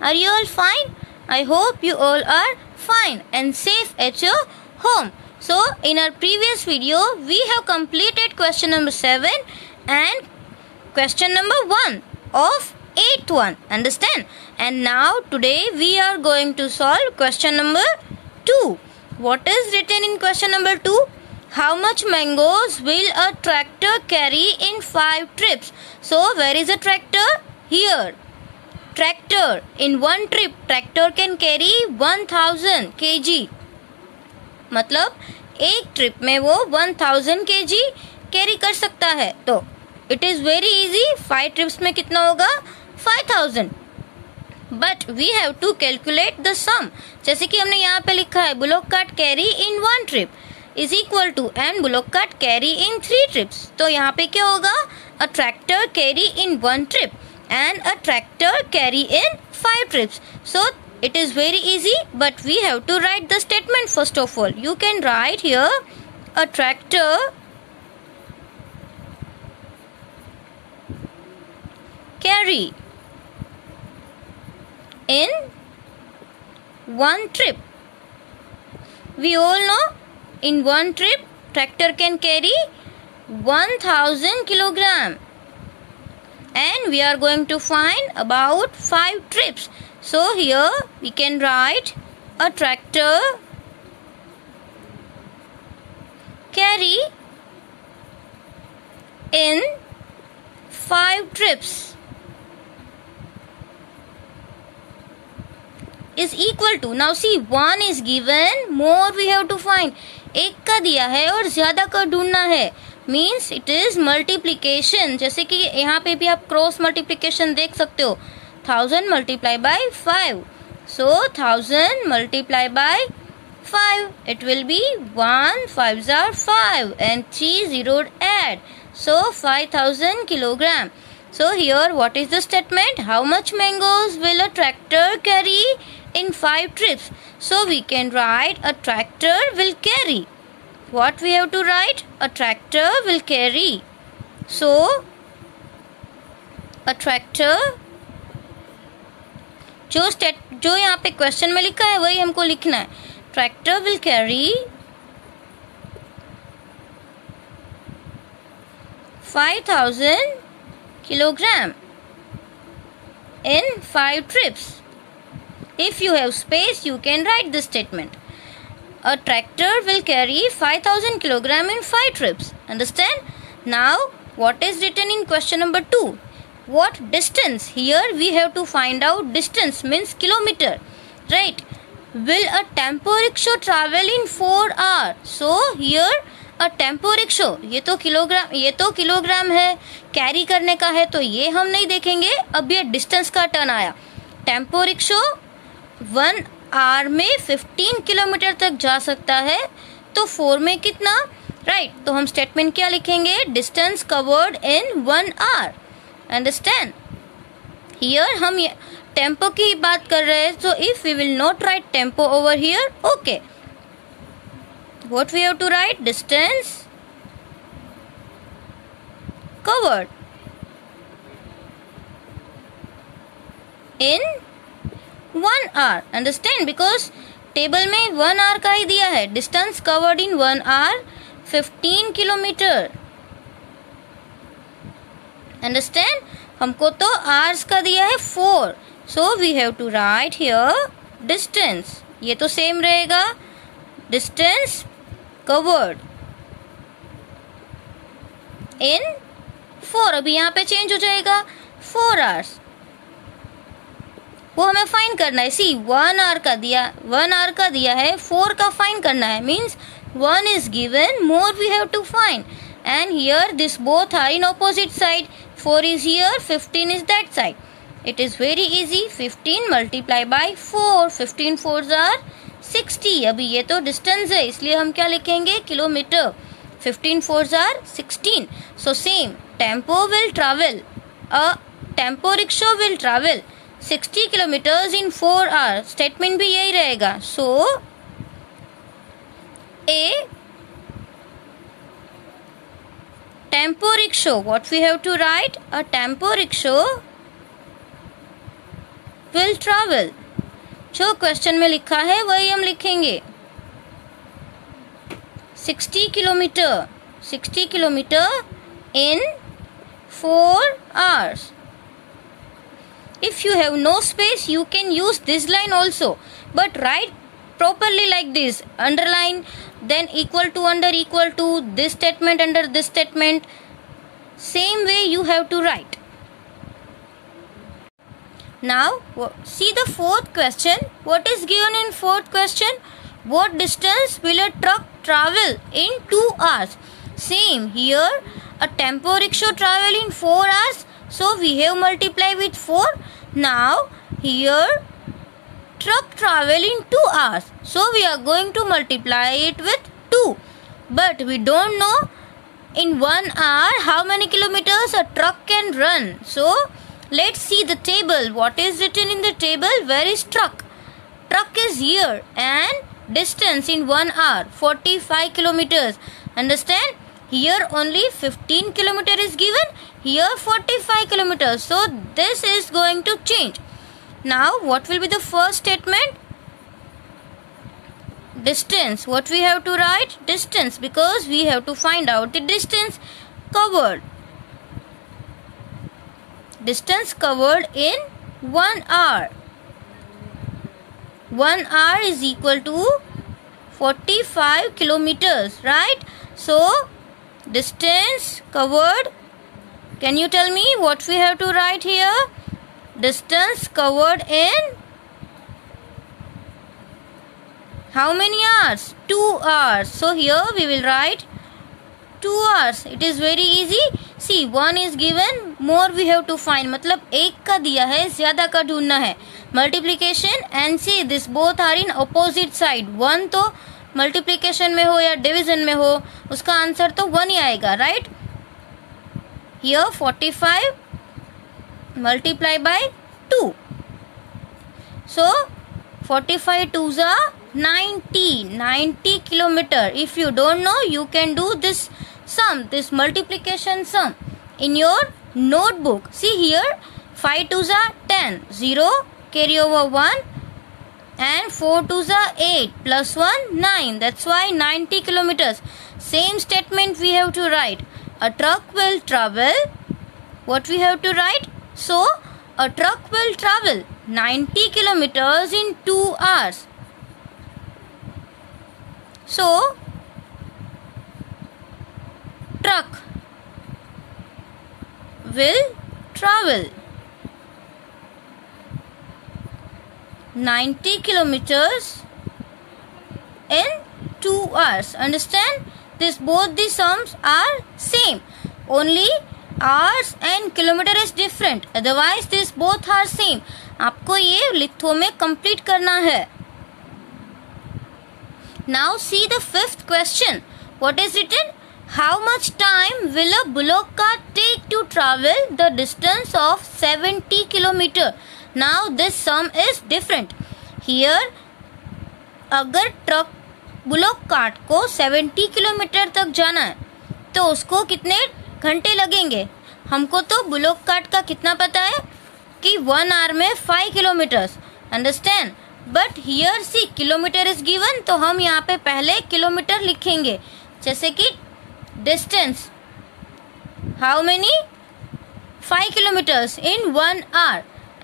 Are you all fine? I hope you all are fine and safe at your home. So, in our previous video, we have completed question number 7 and question number 1 of 8th one. Understand? And now, today, we are going to solve question number 2. What is written in question number 2? How much mangoes will a tractor carry in 5 trips? So, where is a tractor? Here. Tractor. In one trip, tractor can carry 1000 kg. मतलब एक trip में वो 1000 kg carry कर सकता है. तो it is very easy. 5 trips में कितना होगा? 5000. But we have to calculate the sum. जैसे कि हमने यहाँ पे लिखा है bullock cart carry in 1 trip is equal to and bullock cart carry in 3 trips. तो यहाँ पे क्या होगा? A tractor carry in 1 trip and a tractor carry in 5 trips. So it is very easy, but we have to write the statement first of all. You can write here a tractor carry in 1 trip. We all know in 1 trip tractor can carry 1000 kilogram. And we are going to find about 5 trips. So here we can write a tractor carry in 5 trips is equal to, now see 1 is given, more we have to find. एक का दिया है और ज्यादा का ढूंढना है. Means it is multiplication. जैसे कि यहाँ पे भी आप क्रॉस मल्टीप्लीकेशन देख सकते हो. 1000 multiply by 5. So 1000 multiply by 5. It will be 1 5s are 5 and 3 0 add. So 5000 kilogram. So here what is the statement? How much mangoes will a tractor carry in 5 trips? So we can write a tractor will carry. What we have to write? A tractor will carry. So, a tractor जो यहाँ पे question में लिखा है वही हमको लिखना है. Tractor will carry 5000 kilogram in 5 trips. If you have space, you can write this statement. A tractor will carry 5000 kilogram in 5 trips. Understand? Now, what is written in question number 2? What distance? Here we have to find out distance means kilometer. Right? Will a tempo rickshaw travel in 4 hours? So, here a tempo rickshaw. ये तो kilogram है. Carry करने का है तो ये हम नहीं देखेंगे. अब ये डिस्टेंस का टर्न आया. टेम्पो रिक्शो 1 आवर में 15 किलोमीटर तक जा सकता है. तो 4 में कितना? राइट. तो हम स्टेटमेंट क्या लिखेंगे? Distance covered in 1 hour. Understand? Here हम टेम्पो की बात कर रहे हैं. So if we will not write tempo over here, okay, what we have to write? Distance covered in 1 hour. Understand? Because table में 1 hour का ही दिया है. Distance covered in 1 hour 15 kilometre. Understand? हमको तो आवर्स का दिया है 4. So we have to write here distance. ये तो सेम रहेगा. डिस्टेंस कवर्ड इन 4. अभी यहाँ पे चेंज हो जाएगा 4 hours. वो हमें फाइंड करना है. सी 1 hour का दिया है. 4 का फाइंड करना है. Means 1 is given, more we have to find. And here this both are in opposite side. 4 is here, 15 is that side. It is very easy. 15 multiply by 4. 15 4s are 60. अभी ये तो distance है इसलिए हम क्या लिखेंगे? Kilometre. 15 4s are 16. So same. Tempo will travel. A tempo rickshaw will travel 60 kilometers in 4 hours. Statement भी यही रहेगा. So a tempo rickshaw, what we have to write? A tempo rickshaw will travel. जो question में लिखा है वही हम लिखेंगे. 60 kilometre in 4 hours. If you have no space, you can use this line also, but write properly like this. Underline, then equal to under equal to, this statement under this statement. Same way you have to write. Now see the fourth question. What is given in fourth question? What distance will a truck travel in 2 hours? Same here. A tempo rickshaw travel in 4 hours. So we have multiply with 4. Now here truck travel in 2 hours. So we are going to multiply it with 2. But we don't know in 1 hour how many kilometers a truck can run. So let's see the table. What is written in the table? Where is truck? Truck is here, and distance in 1 hour 45 kilometers. Understand? Here only 15 kilometer is given. Here 45 kilometers. So this is going to change. Now what will be the first statement? Distance. What we have to write? Distance, because we have to find out the distance covered. Distance covered in 1 hour. 1 hour is equal to 45 kilometers, right? So distance covered, can you tell me what we have to write here? Distance covered in how many hours? 2 hours. So here we will write 2 hours. It is very easy. See, 1 is given, more we have to find. मतलब एक का दिया है, ज़्यादा का ढूंढना है. Multiplication and see, this both are in opposite side. 1 तो multiplication में हो या division में हो, उसका आंसर तो 1 ही आएगा, right? Here 45 multiply by 2. So 45 twos are 90 kilometer. If you don't know, you can do this sum, this multiplication sum in your notebook. See here, 5 twos are 10, 0, carry over 1, and 4 twos are 8, plus 1, 9. That's why 90 kilometers. Same statement we have to write. A truck will travel. What we have to write? So, a truck will travel 90 kilometers in 2 hours. So, truck will travel 90 kilometers in 2 hours. Understand? This both the sums are same. Only hours and kilometer is different. Otherwise, this both are same. आपको ये litho में complete करना है. Now see the fifth question. What is written? How much time will a bullock cart take to travel the distance of 70 kilometer? Now this sum is different. Here, अगर truck bullock cart को 70 kilometre तक जाना है तो उसको कितने घंटे लगेंगे? हमको तो बुलॉक कार्ट का कितना पता है कि 1 आवर में 5 kilometres. Understand? But here see kilometre is given, तो हम यहाँ पे पहले किलोमीटर लिखेंगे. जैसे कि distance, how many? 5 kilometers in 1 hour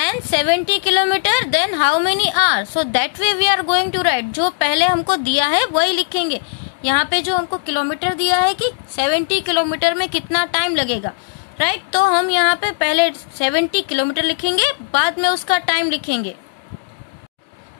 and 70 kilometer, then how many hours? So that way we are going to write. जो पहले हमको दिया है वही लिखेंगे. यहाँ पे जो हमको किलोमीटर दिया है कि 70 किलोमीटर में कितना टाइम लगेगा, राइट? तो हम यहाँ पे पहले 70 किलोमीटर लिखेंगे, बाद में उसका टाइम लिखेंगे.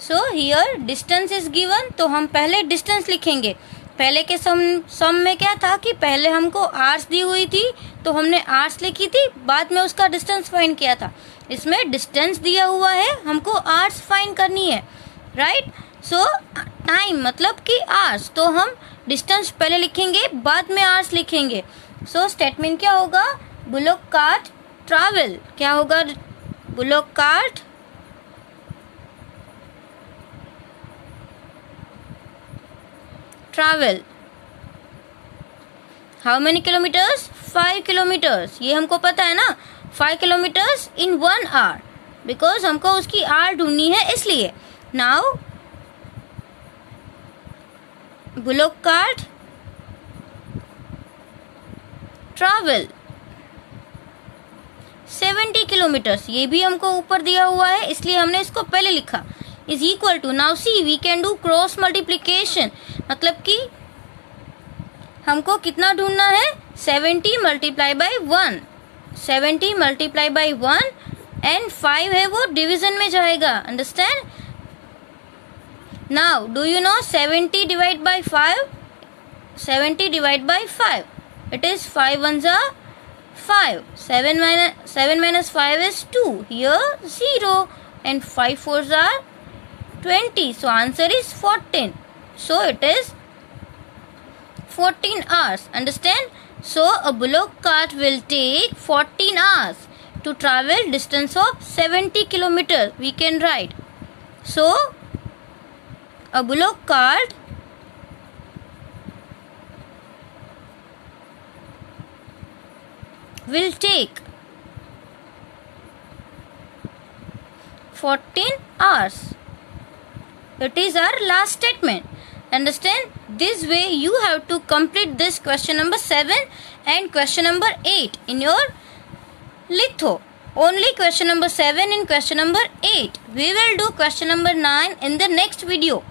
So here distance is given, तो हम पहले डिस्टेंस लिखेंगे. पहले के सम में क्या था कि पहले हमको आवर्स दी हुई थी तो हमने आवर्स लिखी थी, बाद में उसका डिस्टेंस फाइंड किया था. इसमें डिस्टेंस दिया हुआ है, हमको आवर्स फाइंड करनी है, राइट? सो टाइम मतलब कि आवर्स, तो हम डिस्टेंस पहले लिखेंगे, बाद में आवर्स लिखेंगे. सो स्टेटमेंट क्या होगा? Bullock cart travel. क्या होगा? Bullock cart travel how many kilometres? 5 kilometres. ये हमको पता है ना, 5 किलोमीटर्स इन 1 आवर. बिकॉज हमको उसकी आर ढूंढनी है इसलिए. Now bullock cart travel 70 kilometers. ये भी हमको ऊपर दिया हुआ है इसलिए हमने इसको पहले लिखा. Is equal to, now see we can do cross multiplication. मतलब कि हमको कितना ढूंढना है, 70 multiply by 1. 70 multiply by 1 and 5 है वो डिवीजन में जाएगा. Understand. Now do you know 70 divide by 5? 70 divide by 5, it is 5 ones are 5. 7 minus 5 is 2. Here 0 and 5 fours are 20. So answer is 14. So it is 14 hours. Understand? So a bullock cart will take 14 hours to travel distance of 70 kilometers. We can write. So a bullock cart will take 14 hours. It is our last statement. Understand? This way you have to complete this question number 7 and question number 8 in your litho. Only question number 7 and question number 8. We will do question number 9 in the next video.